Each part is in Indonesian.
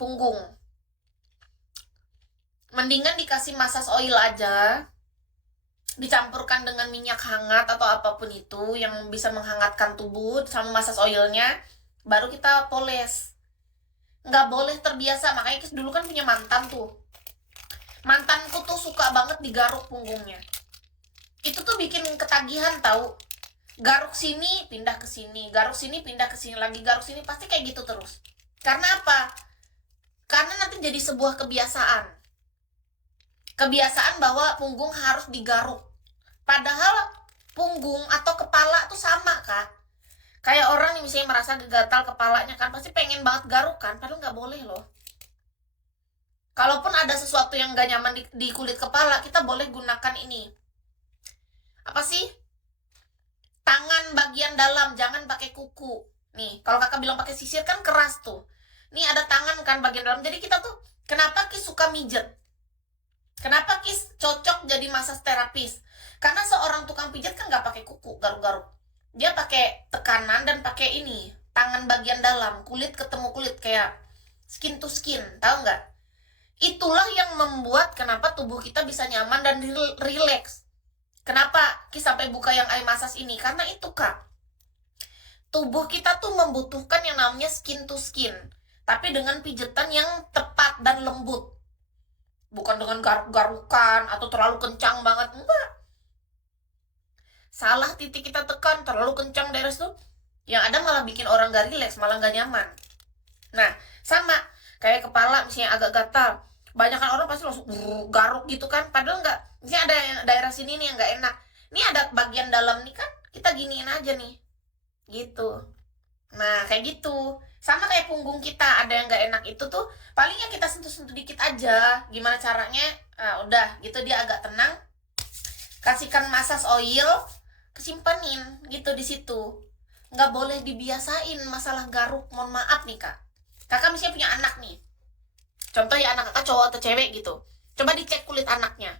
punggung. Mendingan dikasih massage oil aja, dicampurkan dengan minyak hangat atau apapun itu yang bisa menghangatkan tubuh sama massage oilnya, baru kita poles. Nggak boleh terbiasa, makanya Kis dulu kan punya mantan tuh. Mantanku tuh suka banget digaruk punggungnya. Itu tuh bikin ketagihan tahu. Garuk sini, pindah ke sini, garuk sini, pindah ke sini lagi, garuk sini, pasti kayak gitu terus. Karena apa? Karena nanti jadi sebuah kebiasaan. Kebiasaan bahwa punggung harus digaruk. Padahal punggung atau kepala tuh sama, Kak. Kayak orang yang misalnya merasa gatal kepalanya kan, pasti pengen banget garuk kan, padahal nggak boleh loh. Kalaupun ada sesuatu yang nggak nyaman di kulit kepala, kita boleh gunakan ini. Apa sih? Tangan bagian dalam, jangan pakai kuku. Nih, kalau kakak bilang pakai sisir kan keras tuh. Nih ada tangan kan bagian dalam. Jadi kita tuh, kenapa Kis suka mijet? Kenapa Kis cocok jadi massage terapis? Karena seorang tukang pijat kan nggak pakai kuku, garuk-garuk. Dia pakai tekanan dan pakai ini, tangan bagian dalam, kulit ketemu kulit, kayak skin to skin, tahu nggak? Itulah yang membuat kenapa tubuh kita bisa nyaman dan relax. Kenapa Kis sampai buka yang eye massage ini? Karena itu, Kak. Tubuh kita tuh membutuhkan yang namanya skin to skin, tapi dengan pijetan yang tepat dan lembut. Bukan dengan garuk-garukan atau terlalu kencang banget, enggak. Salah titik kita tekan, terlalu kencang daerah itu, yang ada malah bikin orang gak relax, malah gak nyaman. Nah, sama kayak kepala misalnya agak gatal, banyak kan orang pasti langsung garuk gitu kan, padahal nggak. Misalnya ada daerah sini nih yang nggak enak, ini ada bagian dalam nih kan, kita giniin aja nih, gitu. Nah kayak gitu, sama kayak punggung kita ada yang nggak enak itu tuh, palingnya kita sentuh-sentuh dikit aja. Gimana caranya? Nah, udah gitu dia agak tenang, kasihkan massage oil, kesimpanin gitu di situ. Nggak boleh dibiasain masalah garuk. Mohon maaf nih kak, kakak misalnya punya anak nih, contoh ya anak kakak cowok atau cewek gitu, coba dicek kulit anaknya.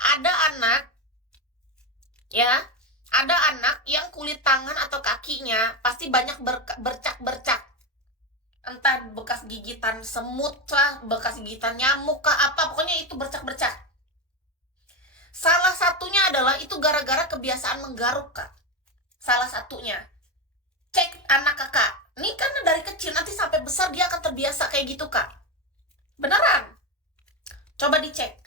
Ada anak, ya, ada anak yang kulit tangan atau kakinya pasti banyak bercak-bercak, entah bekas gigitan semut lah, bekas gigitan nyamuk kah, apa pokoknya itu bercak-bercak. Salah satunya adalah itu gara-gara kebiasaan menggaruk, kak. Salah satunya, cek anak kakak, ini kan dari kecil nanti sampai besar dia akan terbiasa kayak gitu, kak. Beneran, coba dicek.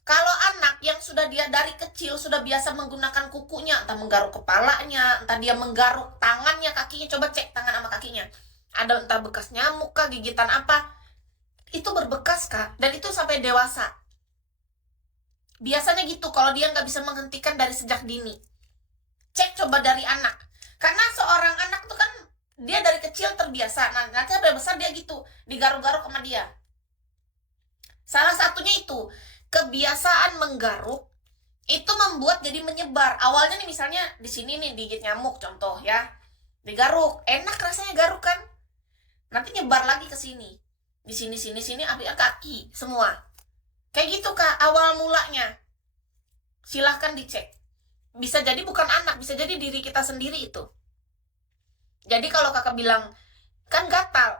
Kalau anak yang sudah dia dari kecil sudah biasa menggunakan kukunya, entah menggaruk kepalanya, entah dia menggaruk tangannya, kakinya, coba cek tangan sama kakinya. Ada entah bekas nyamuk kah, gigitan apa, itu berbekas kak, dan itu sampai dewasa. Biasanya gitu kalau dia nggak bisa menghentikan dari sejak dini. Cek coba dari anak. Karena seorang anak tuh kan dia dari kecil terbiasa, nah nanti sampai besar dia gitu, digaruk-garuk sama dia. Salah satunya itu, kebiasaan menggaruk itu membuat jadi menyebar. Awalnya nih misalnya di sini nih digigit nyamuk contoh ya, digaruk, enak rasanya garuk kan. Nanti nyebar lagi ke sini. Di sini sini akhirnya kaki semua. Kayak gitu kak awal mulanya. Silahkan dicek. Bisa jadi bukan anak, bisa jadi diri kita sendiri itu. Jadi kalau kakak bilang kan gatal,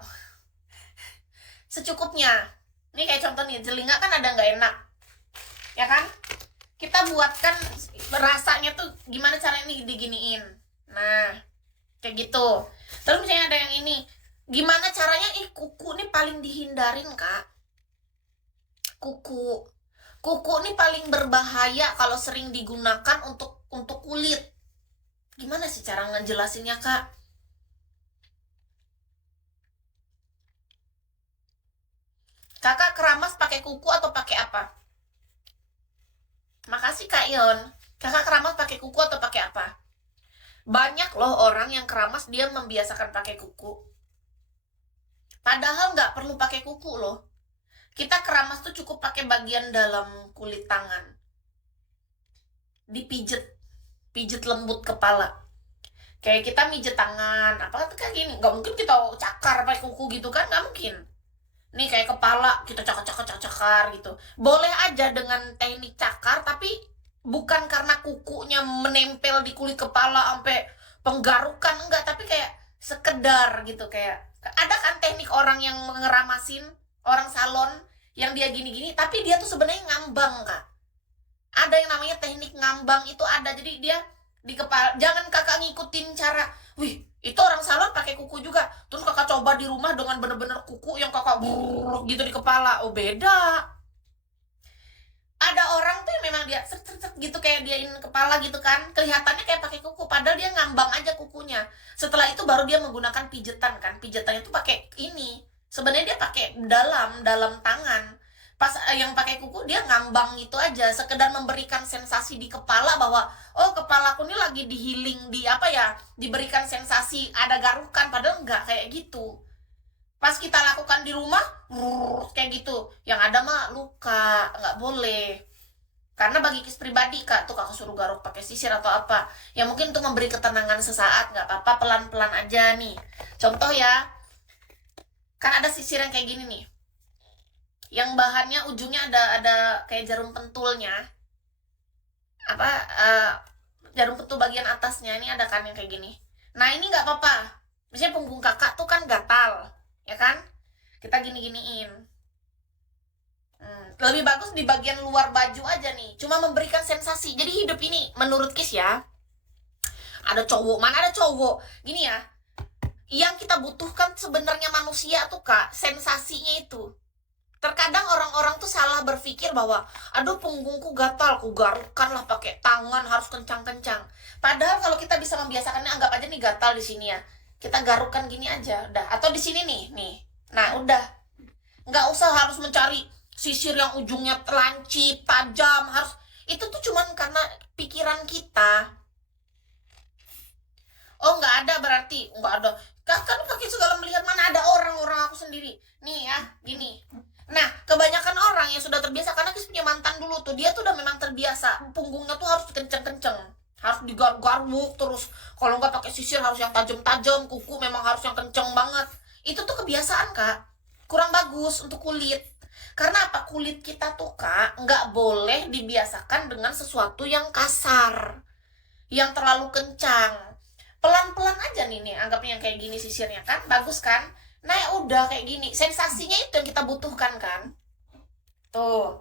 secukupnya. Ini kayak contoh nih, telinga kan ada nggak enak, ya kan? Kita buatkan rasanya tuh gimana cara ini diginiin. Nah, kayak gitu. Terus misalnya ada yang ini, gimana caranya? Kuku nih paling dihindarin kak. Kuku nih paling berbahaya kalau sering digunakan untuk kulit. Gimana sih cara ngejelasinnya kak? Kakak keramas pakai kuku atau pakai apa? Makasih Kak Yon. Kakak keramas pakai kuku atau pakai apa? Banyak loh orang yang keramas dia membiasakan pakai kuku. Padahal nggak perlu pakai kuku loh. Kita keramas tuh cukup pakai bagian dalam kulit tangan. Dipijet, pijet lembut kepala. Kayak kita mijet tangan, apa tuh kayak gini. Nggak mungkin kita cakar pakai kuku gitu kan, nggak mungkin. Nih kayak kepala kita cakar gitu. Boleh aja dengan teknik cakar, tapi bukan karena kukunya menempel di kulit kepala sampai penggarukan, enggak, tapi kayak sekedar gitu, kayak Ada kan teknik orang yang ngeramasin, orang salon yang dia gini-gini tapi dia tuh sebenarnya ngambang, Kak. Ada yang namanya teknik ngambang itu ada. Jadi dia di kepala, jangan kakak ngikutin cara, wih itu orang salon pakai kuku juga, terus kakak coba di rumah dengan bener-bener kuku yang kakak gitu di kepala. Oh beda. Ada orang tuh yang memang dia gitu kayak diain kepala gitu kan, kelihatannya kayak pakai kuku padahal dia ngambang aja kukunya. Setelah itu baru dia menggunakan pijetan kan, pijetannya tuh pakai ini, sebenarnya dia pakai dalam dalam tangan. Pas yang pakai kuku dia ngambang gitu aja, sekedar memberikan sensasi di kepala bahwa oh kepalaku ini lagi di healing, di apa ya, diberikan sensasi ada garukan, padahal enggak kayak gitu. Pas kita lakukan di rumah kayak gitu, yang ada mah luka, nggak boleh. Karena bagi Kis pribadi, Kak, tuh kakak suruh garuk pakai sisir atau apa, ya mungkin tuh memberi ketenangan sesaat, nggak apa-apa, pelan-pelan aja nih. Contoh ya, kan ada sisir yang kayak gini nih, yang bahannya ujungnya ada kayak jarum pentulnya, apa jarum pentul bagian atasnya ini ada kan yang kayak gini. Nah ini nggak apa-apa, misalnya punggung kakak tuh kan gatal, ya kan, kita gini-giniin. Lebih bagus di bagian luar baju aja nih, cuma memberikan sensasi. Jadi hidup ini menurut Kis ya, ada cowok mana ada cowok gini ya, yang kita butuhkan sebenarnya manusia tuh Kak, sensasinya itu. Terkadang orang-orang tuh salah berpikir bahwa aduh punggungku gatal, ku garukkan lah pakai tangan harus kencang-kencang. Padahal kalau kita bisa membiasakannya, anggap aja nih gatal di sini ya, kita garukkan gini aja udah, atau di sini nih. Nah udah, nggak usah harus mencari sisir yang ujungnya lancip tajam, harus itu tuh cuman karena pikiran kita. Oh nggak ada, berarti nggak ada, kakak pakai segala melihat, mana ada orang aku sendiri nih ya gini. Nah kebanyakan orang yang sudah terbiasa, karena Kis punya mantan dulu tuh, dia tuh udah memang terbiasa punggungnya tuh harus kenceng-kenceng, harus digaruk-garuk terus, kalau nggak pakai sisir harus yang tajam-tajam, kuku memang harus yang kenceng banget. Itu tuh kebiasaan Kak, kurang bagus untuk kulit. Karena apa, kulit kita tuh Kak nggak boleh dibiasakan dengan sesuatu yang kasar, yang terlalu kencang. Pelan-pelan aja nih anggapnya yang kayak gini sisirnya kan bagus kan. Nah ya udah kayak gini, sensasinya itu yang kita butuhkan kan. Tuh,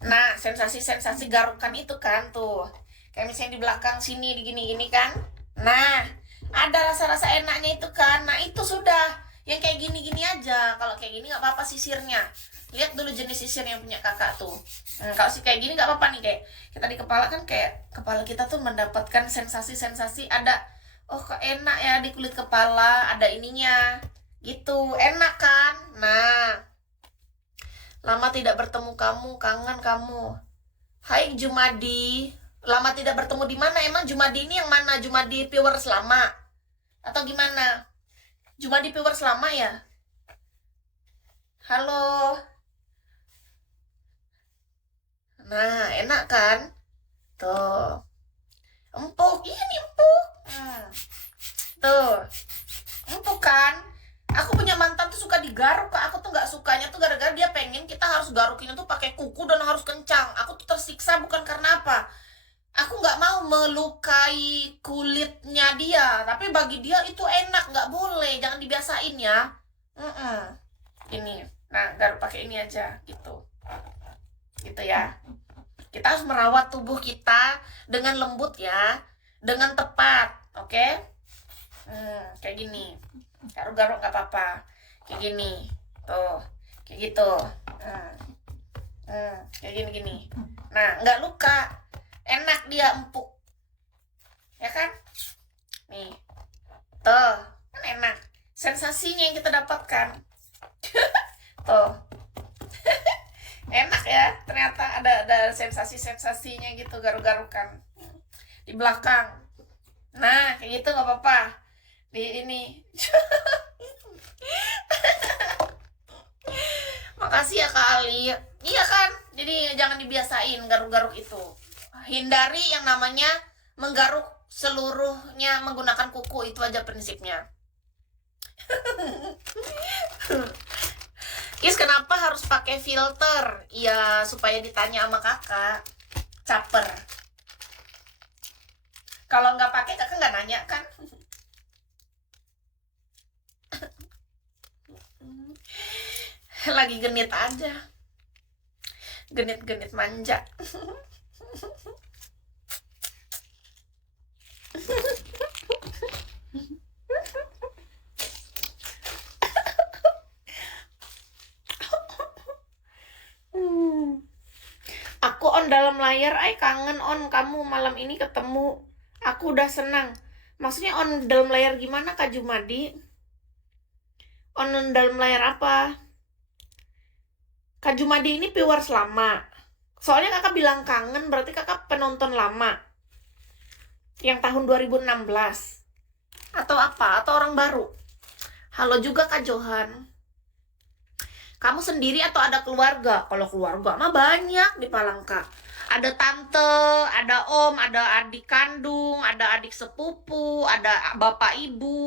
nah sensasi-sensasi garukan itu kan tuh, kayak misalnya di belakang sini di gini-gini kan. Nah ada rasa-rasa enaknya itu kan. Nah itu sudah, yang kayak gini-gini aja. Kalau kayak gini nggak apa-apa sisirnya. Lihat dulu jenis sisir yang punya kakak tuh. Kalau sih kayak gini nggak apa-apa nih, kayak kita di kepala kan, kayak kepala kita tuh mendapatkan sensasi-sensasi, ada oh kok enak ya di kulit kepala, ada ininya gitu, enak kan. Nah lama tidak bertemu kamu, kangen kamu. Hai Jumadi, lama tidak bertemu di mana? Emang Jumadi ini yang mana? Jumadi viewers lama atau gimana? Jumadi viewers lama ya? Halo. Nah enak kan tuh, empuk, iya nih empuk. Tuh empuk kan. Aku punya mantan tuh suka digaruk Kak. Aku tuh nggak sukanya tuh gara-gara dia pengen kita harus garukin tuh pakai kuku dan harus kencang. Aku tuh tersiksa bukan karena apa, aku nggak mau melukai kulitnya dia, tapi bagi dia itu enak, nggak boleh, jangan dibiasain ya. Ini, nah garuk pakai ini aja gitu, gitu ya. Kita harus merawat tubuh kita dengan lembut ya, dengan tepat, oke? Kayak gini, garuk-garuk nggak apa-apa, kayak gini, tuh, kayak gitu, kayak gini-gini. Nah nggak luka, enak dia, empuk, ya kan? Nih, tuh, kan enak, sensasinya yang kita dapatkan, tuh. Enak ya, ternyata ada sensasi-sensasinya gitu, garuk-garukan di belakang. Nah kayak gitu nggak apa-apa di ini. Makasih ya Kak Ali. Iya kan, jadi jangan dibiasain garuk-garuk itu, hindari yang namanya menggaruk seluruhnya menggunakan kuku, itu aja prinsipnya. Kis kenapa harus pakai filter? Ya supaya ditanya sama kakak, caper. Kalau nggak pakai kakak nggak nanya kan. Lagi genit aja. Genit-genit manja. Aku on dalam layar, kangen on kamu malam ini ketemu. Aku udah senang. Maksudnya on dalam layar gimana Kak Jumadi? On dalam layar apa? Kak Jumadi ini viewers lama. Soalnya kakak bilang kangen, berarti kakak penonton lama. Yang tahun 2016. Atau apa? Atau orang baru? Halo juga Kak Johan. Kamu sendiri atau ada keluarga? Kalau keluarga mah banyak di Palangka. Ada tante, ada om, ada adik kandung, ada adik sepupu, ada bapak ibu.